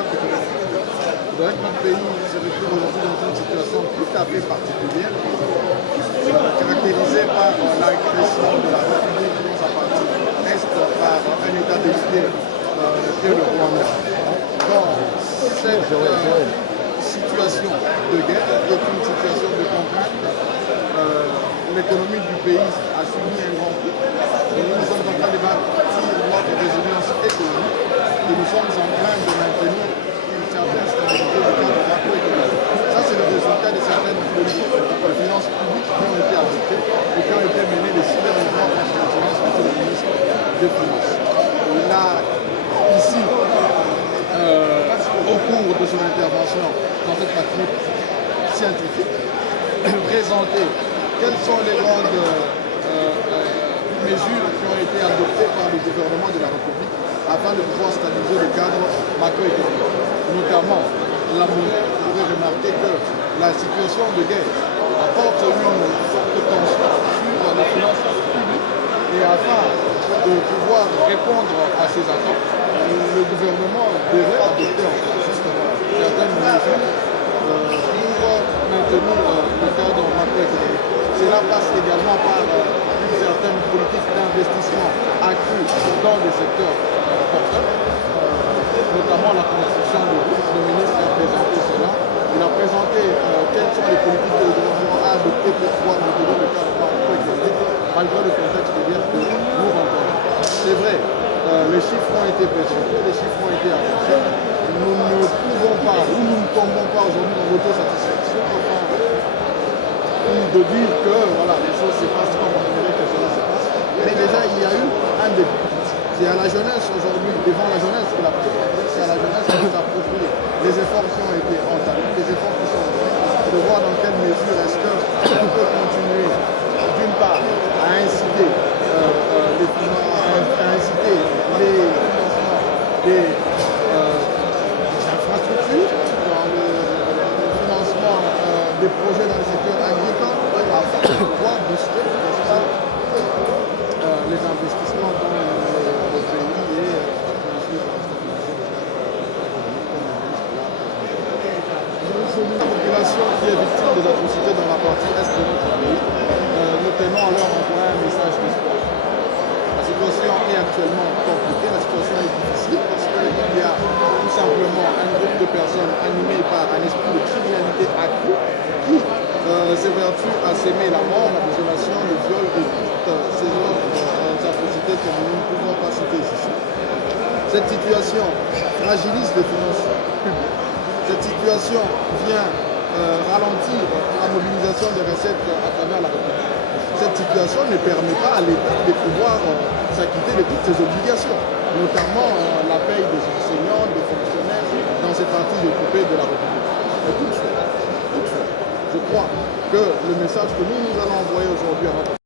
C'est vrai que notre pays se retrouve aujourd'hui dans une situation tout à fait particulière, caractérisée par l'agression de la République dans sa partie est par un état d'unité que le Rwanda. Dans cette situation de guerre, est une situation de contrainte, l'économie du pays a subi un grand coup. Nous sommes en train de bâtir notre résilience économique et nous sommes en train de maintenir une certaine stabilité du cadre macroéconomique. Ça, c'est le résultat de certaines politiques de finances publiques qui ont été adoptées et qui ont été menées les 6 derniers mois par son excellence, monsieur le ministre des Finances. Il a ici, au cours de son intervention dans cette matinée scientifique, présenté quelles sont les grandes mesures qui ont été adoptées par le gouvernement de la République afin de pouvoir stabiliser le cadre macroéconomique. Notamment, la monnaie, vous pourrez remarquer que la situation de guerre apporte une forte tension sur les finances publiques et afin de pouvoir répondre à ces attentes, le gouvernement devrait adopter en principe certaines mesures pour maintenir le cadre macroéconomique. Cela passe également par une certaine politique d'investissement accrue dans les secteurs porteurs, notamment la construction de routes. Le ministre a présenté cela. Il a présenté quelles sont les politiques que le gouvernement a adoptées pour pouvoir maintenir le cadre macroéconomique malgré le contexte de guerre que nous rencontrons. C'est vrai, les chiffres ont été présentés, les chiffres ont été avancés. Nous ne pouvons pas, ou nous ne tombons pas aujourd'hui dans l'autosatisfaction, de dire que voilà, les choses se passent comme on aimerait que cela se passe. Mais déjà, il y a eu un début. C'est à la jeunesse aujourd'hui, devant la jeunesse que la priorité, c'est à la jeunesse de s'approprier les efforts qui ont été entamés, les efforts qui sont faits, de voir dans quelle mesure est-ce qu'on peut continuer, d'une part, à inciter les financements des infrastructures, dans le financement des projets dans le secteur agricole, afin de pouvoir booster, n'est-ce pas, les investissements dans le pays et la population qui est victime des atrocités dans la partie est de notre pays. Nous tenons à leur envoyer un message d'espoir. La situation est actuellement compliquée, la situation est difficile parce qu'il y a tout simplement un groupe de personnes animées par un esprit de criminalité accru qui s'évertue à s'aimer la mort, la désolation, le viol et toutes ces autres atrocités que nous ne pouvons pas citer ici. Cette situation fragilise les finances publiques. Cette situation vient ralentir la mobilisation des recettes à travers la République. Cette situation ne permet pas à l'État de pouvoir s'acquitter de toutes ses obligations, notamment la paye des enseignants, des fonctionnaires dans ces parties occupées de la République. Mais toutefois, je crois que le message que nous allons envoyer aujourd'hui à notre